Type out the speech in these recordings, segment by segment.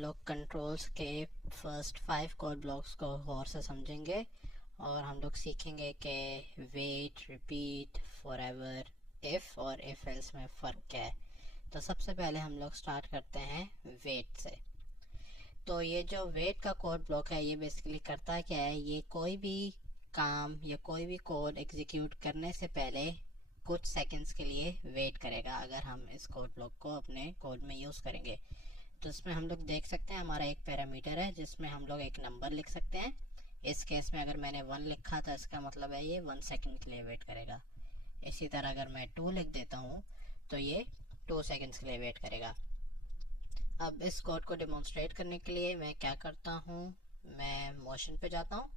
लोग कंट्रोल्स के first 5 code blocks को गौर से समझेंगे और हम लोग सीखेंगे कि वेट, रिपीट, फॉरएवर, इफ़ और इफ़ एल्स में फ़र्क क्या है। तो सबसे पहले हम लोग स्टार्ट करते हैं वेट से। तो ये जो वेट का कोड ब्लॉक है ये बेसिकली करता क्या है, ये कोई भी काम या कोई भी कोड एग्जीक्यूट करने से पहले कुछ सेकंड्स के लिए वेट करेगा अगर हम इस कोड ब्लॉक को अपने कोड में यूज़ करेंगे। तो इसमें हम लोग देख सकते हैं हमारा एक पैरामीटर है जिसमें हम लोग एक नंबर लिख सकते हैं। इस केस में अगर मैंने 1 लिखा था इसका मतलब है ये 1 सेकंड के लिए वेट करेगा। इसी तरह अगर मैं 2 लिख देता हूँ तो ये 2 सेकंड्स के लिए वेट करेगा। अब इस कोड को डेमोन्स्ट्रेट करने के लिए मैं क्या करता हूँ, मैं मोशन पे जाता हूँ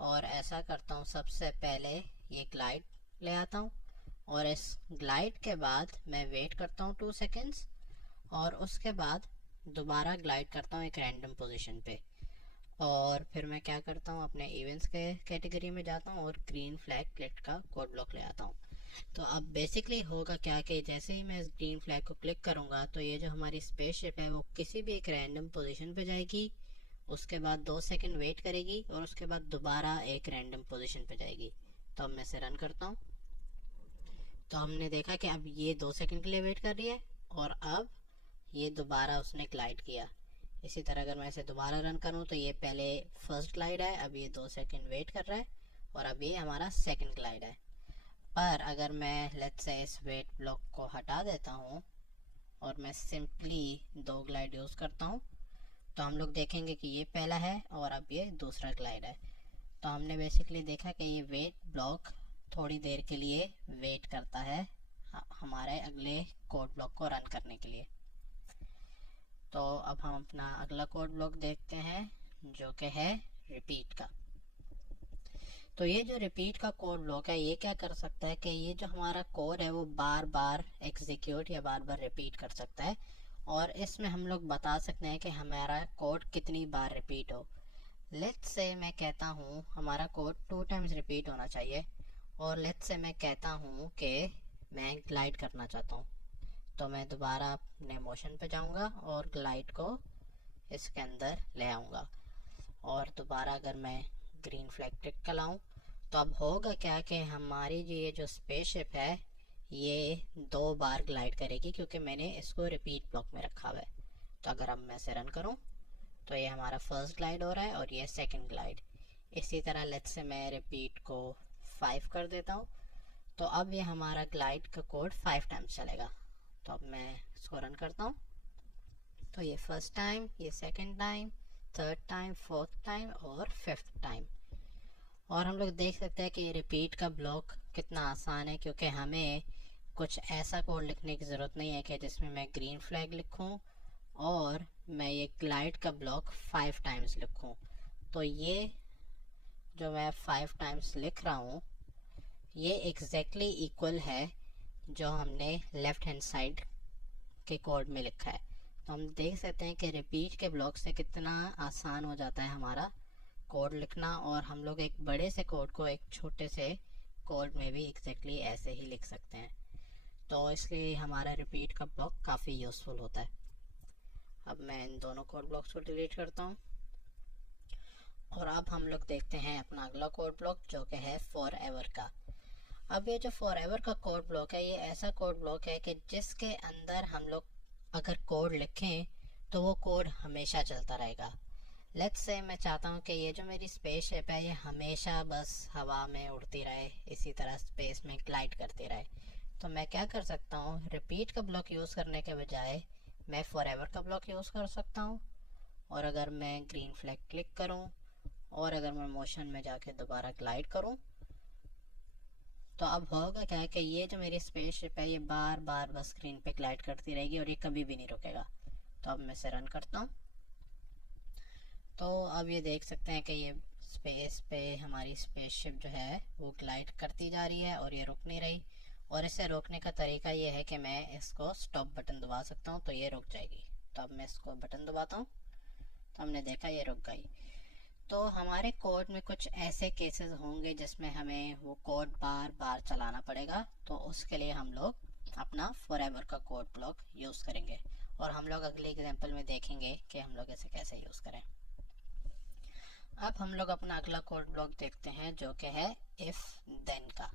और ऐसा करता हूँ, सबसे पहले ये ग्लाइड ले आता हूँ और इस ग्लाइड के बाद मैं वेट करता हूँ 2 सेकंड्स और उसके बाद दोबारा ग्लाइड करता हूँ एक रैंडम पोजीशन पे और फिर मैं क्या करता हूँ, अपने इवेंट्स के कैटेगरी में जाता हूँ और ग्रीन फ्लैग क्लिक का कोड ब्लॉक ले आता हूँ। तो अब बेसिकली होगा क्या कि जैसे ही मैं इस ग्रीन फ्लैग को क्लिक करूँगा तो ये जो हमारी स्पेसशिप है वो किसी भी एक रैंडम पोजीशन पे जाएगी, उसके बाद 2 सेकंड वेट करेगी और उसके बाद दोबारा एक रैंडम पोजीशन पे जाएगी। तो अब मैं इसे रन करता हूँ तो हमने देखा कि अब ये 2 सेकंड के लिए वेट कर रही है और अब ये दोबारा उसने ग्लाइड किया। इसी तरह अगर मैं इसे दोबारा रन करूं तो ये पहले फर्स्ट ग्लाइड है, अब ये 2 सेकंड वेट कर रहा है और अब ये हमारा सेकंड ग्लाइड है। पर अगर मैं लेट्स से इस वेट ब्लॉक को हटा देता हूं और मैं सिंपली 2 ग्लाइड यूज़ करता हूं तो हम लोग देखेंगे कि ये पहला है और अब ये दूसरा ग्लाइड है। तो हमने बेसिकली देखा कि ये वेट ब्लॉक थोड़ी देर के लिए वेट करता है हमारे अगले कोड ब्लॉक को रन करने के लिए। तो अब हम अपना अगला कोड ब्लॉक देखते हैं जो कि है रिपीट का। तो ये जो रिपीट का कोड ब्लॉक है ये क्या कर सकता है कि ये जो हमारा कोड है वो बार बार एग्जीक्यूट या बार बार रिपीट कर सकता है और इसमें हम लोग बता सकते हैं कि हमारा कोड कितनी बार रिपीट हो। लेट्स से मैं कहता हूँ हमारा कोड 2 टाइम्स रिपीट होना चाहिए और लेट्स से मैं कहता हूँ कि मैं ग्लाइड करना चाहता हूँ तो मैं दोबारा अपने मोशन पे जाऊंगा और ग्लाइड को इसके अंदर ले आऊंगा और दोबारा अगर मैं ग्रीन फ्लैग टिक कराऊं तो अब होगा क्या कि हमारी जो ये जो स्पेसशिप है ये 2 बार ग्लाइड करेगी क्योंकि मैंने इसको रिपीट ब्लॉक में रखा हुआ है। तो अगर अब मैं इसे रन करूं तो ये हमारा फर्स्ट ग्लाइड हो रहा है और ये सेकंड ग्लाइड। इसी तरह लेट्स से मैं रिपीट को 5 कर देता हूँ तो अब ये हमारा ग्लाइड का कोड 5 टाइम्स चलेगा। तो अब मैं इसको रन करता हूँ तो ये फर्स्ट टाइम, ये second time, third time, fourth time और फिफ्थ टाइम। और हम लोग देख सकते हैं कि ये रिपीट का ब्लॉक कितना आसान है क्योंकि हमें कुछ ऐसा कोड लिखने की ज़रूरत नहीं है कि जिसमें मैं ग्रीन फ्लैग लिखूं और मैं ये ग्लाइड का ब्लॉक 5 टाइम्स लिखूं। तो ये जो मैं 5 टाइम्स लिख रहा हूँ ये एग्जैक्टली इक्वल है जो हमने लेफ्ट हैंड साइड के कोड में लिखा है। तो हम देख सकते हैं कि रिपीट के ब्लॉक से कितना आसान हो जाता है हमारा कोड लिखना और हम लोग एक बड़े से कोड को एक छोटे से कोड में भी एग्जैक्टली ऐसे ही लिख सकते हैं। तो इसलिए हमारा रिपीट का ब्लॉक काफ़ी यूज़फुल होता है। अब मैं इन दोनों कोड ब्लॉक्स को डिलीट करता हूँ और अब हम लोग देखते हैं अपना अगला कोड ब्लॉक जो कि है फॉर एवर का। अब ये जो फॉर एवर का कोड ब्लॉक है ये ऐसा कोड ब्लॉक है कि जिसके अंदर हम लोग अगर कोड लिखें तो वो कोड हमेशा चलता रहेगा। लेट्स से मैं चाहता हूँ कि ये जो मेरी स्पेसशिप है ये हमेशा बस हवा में उड़ती रहे, इसी तरह स्पेस में ग्लाइड करती रहे। तो मैं क्या कर सकता हूँ, रिपीट का ब्लॉक यूज़ करने के बजाय मैं फॉर एवर का ब्लॉक यूज़ कर सकता हूँ और अगर मैं ग्रीन फ्लैग क्लिक करूँ और अगर मैं मोशन में जाके दोबारा ग्लाइड करूँ तो अब होगा क्या है कि ये जो मेरी स्पेसशिप है ये बार बार बस स्क्रीन पे ग्लाइड करती रहेगी और ये कभी भी नहीं रुकेगा। तो अब मैं इसे रन करता हूँ तो अब ये देख सकते हैं कि ये स्पेस पे हमारी स्पेसशिप जो है वो ग्लाइड करती जा रही है और ये रुक नहीं रही। और इसे रोकने का तरीका ये है कि मैं इसको स्टॉप बटन दबा सकता हूँ तो ये रुक जाएगी। तो अब मैं इसको बटन दबाता हूँ तो हमने देखा ये रुक गई। तो हमारे कोड में कुछ ऐसे केसेस होंगे जिसमें हमें वो कोड बार बार चलाना पड़ेगा तो उसके लिए हम लोग अपना फॉरएवर का कोड ब्लॉक यूज़ करेंगे और हम लोग अगले एग्जाम्पल में देखेंगे कि हम लोग इसे कैसे यूज़ करें। अब हम लोग अपना अगला कोड ब्लॉक देखते हैं जो कि है इफ देन का।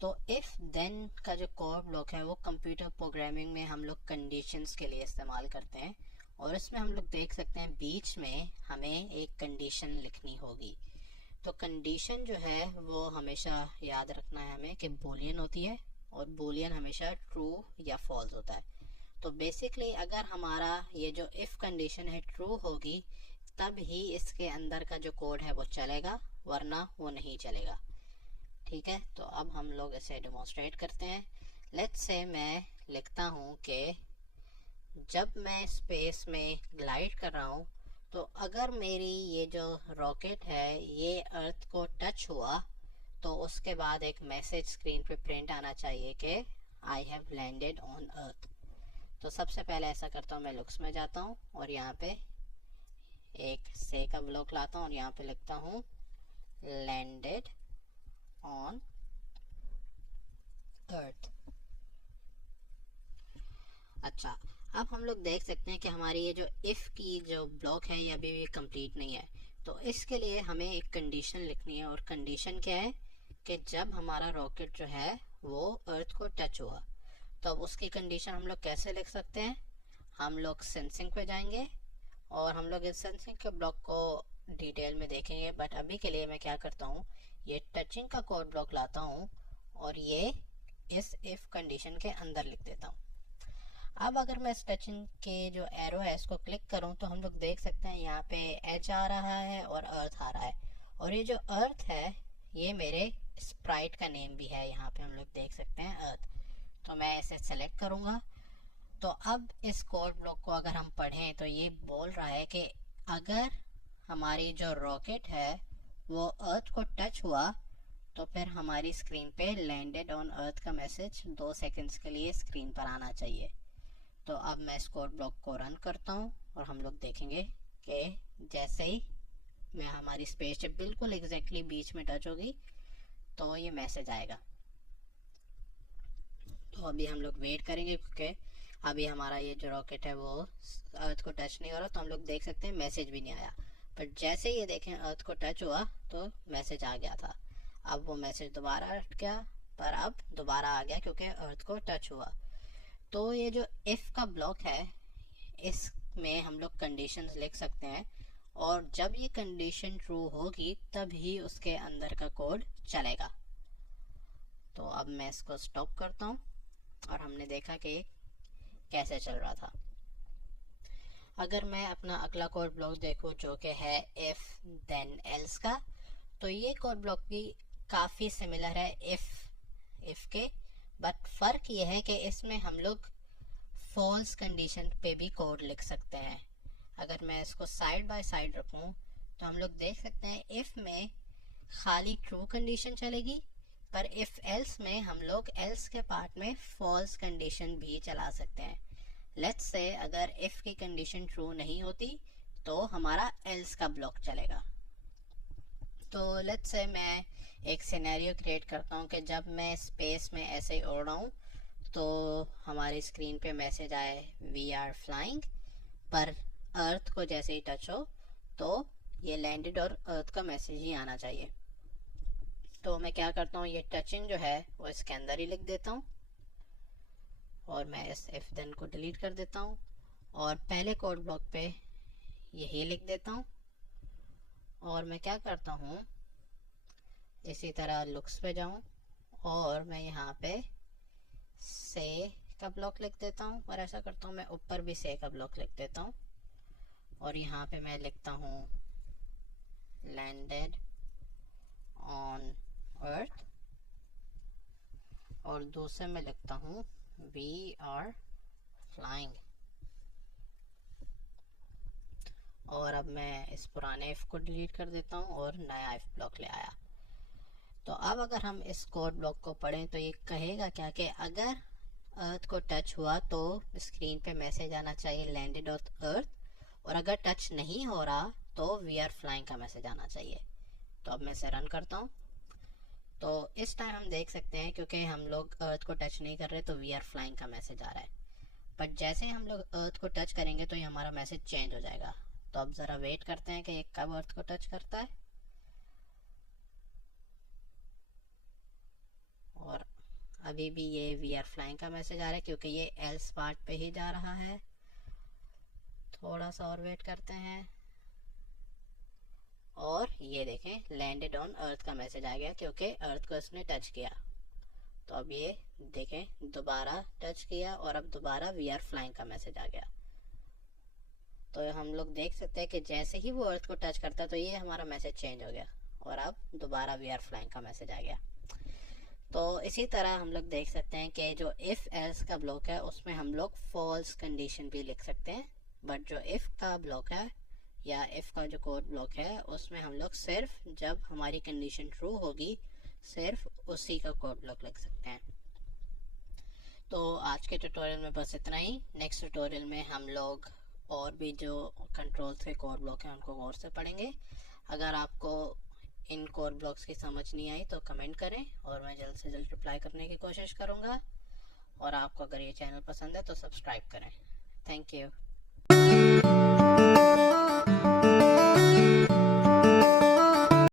तो इफ देन का जो कोड ब्लॉक है वो कंप्यूटर प्रोग्रामिंग में हम लोग कंडीशंस के लिए इस्तेमाल करते हैं, और इसमें हम लोग देख सकते हैं बीच में हमें एक कंडीशन लिखनी होगी। तो कंडीशन जो है वो हमेशा याद रखना है हमें कि बूलियन होती है, और बूलियन हमेशा ट्रू या फॉल्स होता है। तो बेसिकली अगर हमारा ये जो इफ कंडीशन है ट्रू होगी तब ही इसके अंदर का जो कोड है वो चलेगा, वरना वो नहीं चलेगा। ठीक है, तो अब हम लोग इसे डेमोन्स्ट्रेट करते हैं। लेट्स से मैं लिखता हूँ कि जब मैं स्पेस में ग्लाइड कर रहा हूँ तो अगर मेरी ये जो रॉकेट है ये अर्थ को टच हुआ तो उसके बाद एक मैसेज स्क्रीन पे प्रिंट आना चाहिए कि I have landed on earth. तो सबसे पहले ऐसा करता हूँ, मैं लुक्स में जाता हूँ और यहाँ पे एक से का ब्लॉक लाता हूँ और यहाँ पे लिखता हूँ लैंडेड ऑन अर्थ। अच्छा, अब हम लोग देख सकते हैं कि हमारी ये जो इफ की जो ब्लॉक है ये अभी भी कंप्लीट नहीं है। तो इसके लिए हमें एक कंडीशन लिखनी है, और कंडीशन क्या है कि जब हमारा रॉकेट जो है वो अर्थ को टच हुआ, तो अब उसकी कंडीशन हम लोग कैसे लिख सकते हैं। हम लोग सेंसिंग पे जाएंगे और हम लोग इस सेंसिंग के ब्लॉक को डिटेल में देखेंगे, बट अभी के लिए मैं क्या करता हूँ, ये टचिंग का कोड ब्लॉक लाता हूँ और ये इस इफ कंडीशन के अंदर लिख देता हूँ। अब अगर मैं इस टचिंग के जो एरो है इसको क्लिक करूँ तो हम लोग देख सकते हैं यहाँ पे एच आ रहा है और अर्थ आ रहा है, और ये जो अर्थ है ये मेरे स्प्राइट का नेम भी है, यहाँ पे हम लोग देख सकते हैं अर्थ। तो मैं इसे सेलेक्ट करूँगा। तो अब इस कोड ब्लॉक को अगर हम पढ़ें तो ये बोल रहा है कि अगर हमारी जो रॉकेट है वो अर्थ को टच हुआ तो फिर हमारी स्क्रीन पे लैंडेड ऑन अर्थ का मैसेज 2 सेकंड्स के लिए स्क्रीन पर आना चाहिए। तो अब मैं इस कोड ब्लॉक को रन करता हूँ और हम लोग देखेंगे कि जैसे ही मैं हमारी स्पेसशिप बिल्कुल एग्जैक्टली बीच में टच होगी तो ये मैसेज आएगा। तो अभी हम लोग वेट करेंगे क्योंकि अभी हमारा ये जो रॉकेट है वो अर्थ को टच नहीं हो रहा, तो हम लोग देख सकते हैं मैसेज भी नहीं आया। पर जैसे ही ये देखें अर्थ को टच हुआ तो मैसेज आ गया था। अब वो मैसेज दोबारा हट गया, पर अब दोबारा आ गया क्योंकि अर्थ को टच हुआ। तो ये जो इफ का ब्लॉक है इसमें हम लोग कंडीशंस लिख सकते हैं, और जब ये कंडीशन ट्रू होगी तभी उसके अंदर का कोड चलेगा। तो अब मैं इसको स्टॉप करता हूँ और हमने देखा कि कैसे चल रहा था। अगर मैं अपना अगला कोड ब्लॉक देखूँ जो कि है इफ देन एल्स का, तो ये कोड ब्लॉक भी काफ़ी सिमिलर है इफ के, बट फ़र्क ये है कि इसमें हम लोग फॉल्स कंडीशन पे भी कोड लिख सकते हैं। अगर मैं इसको साइड बाय साइड रखूँ तो हम लोग देख सकते हैं इफ में खाली ट्रू कंडीशन चलेगी, पर इफ एल्स में हम लोग एल्स के पार्ट में फॉल्स कंडीशन भी चला सकते हैं। लेट्स से अगर इफ की कंडीशन ट्रू नहीं होती तो हमारा एल्स का ब्लॉक चलेगा। तो लेट्स से मैं एक सिनेरियो क्रिएट करता हूँ कि जब मैं स्पेस में ऐसे ही उड़ रहा हूँ तो हमारी स्क्रीन पे मैसेज आए वी आर फ्लाइंग, पर अर्थ को जैसे ही टच हो तो ये लैंडेड और अर्थ का मैसेज ही आना चाहिए। तो मैं क्या करता हूँ, ये टचिंग जो है वो इसके अंदर ही लिख देता हूँ और मैं इस इफ देन को डिलीट कर देता हूँ और पहले कोड ब्लॉक पे यही लिख देता हूँ। और मैं क्या करता हूँ, इसी तरह लुक्स पे जाऊँ और मैं यहाँ पे से का ब्लॉक लिख देता हूँ, और ऐसा करता हूँ मैं ऊपर भी से का ब्लॉक लिख देता हूँ, और यहाँ पे मैं लिखता हूँ लैंडेड ऑन अर्थ, और दूसरे में लिखता हूँ वी आर फ्लाइंग। और अब मैं इस पुराने इफ को डिलीट कर देता हूँ और नया इफ ब्लॉक ले आया। तो अब अगर हम इस कोड ब्लॉक को पढ़ें तो ये कहेगा क्या कि अगर अर्थ को टच हुआ तो स्क्रीन पे मैसेज आना चाहिए लैंडेड ऑन अर्थ, और अगर टच नहीं हो रहा तो वी आर फ्लाइंग का मैसेज आना चाहिए। तो अब मैं इसे रन करता हूँ। तो इस टाइम हम देख सकते हैं क्योंकि हम लोग अर्थ को टच नहीं कर रहे तो वी आर फ्लाइंग का मैसेज आ रहा है, बट जैसे हम लोग अर्थ को टच करेंगे तो ये हमारा मैसेज चेंज हो जाएगा। तो अब ज़रा वेट करते हैं कि ये कब अर्थ को टच करता है। और अभी भी ये वी आर फ्लाइंग का मैसेज आ रहा है क्योंकि ये एल्स पार्ट पे ही जा रहा है। थोड़ा सा और वेट करते हैं और ये देखें लैंडेड ऑन अर्थ का मैसेज आ गया क्योंकि अर्थ को इसने टच किया। तो अब ये देखें दोबारा टच किया और अब दोबारा वी आर फ्लाइंग का मैसेज आ गया। तो हम लोग देख सकते हैं कि जैसे ही वो अर्थ को टच करता है तो ये हमारा मैसेज चेंज हो गया और अब दोबारा वी आर फ्लाइंग का मैसेज आ गया। तो इसी तरह हम लोग देख सकते हैं कि जो इफ एल्स का ब्लॉक है उसमें हम लोग फॉल्स कंडीशन भी लिख सकते हैं, बट जो इफ का ब्लॉक है या इफ का जो कोड ब्लॉक है उसमें हम लोग सिर्फ जब हमारी कंडीशन ट्रू होगी सिर्फ उसी का कोड ब्लॉक लिख सकते हैं। तो आज के ट्यूटोरियल में बस इतना ही। नेक्स्ट ट्यूटोरियल में हम लोग और भी जो कंट्रोल्स के कोड ब्लॉक हैं उनको गौर से पढ़ेंगे। अगर आपको इन कोड ब्लॉक्स की समझ नहीं आई तो कमेंट करें और मैं जल्द से जल्द रिप्लाई करने की कोशिश करूँगा। और आपको अगर ये चैनल पसंद है तो सब्सक्राइब करें। Thank you.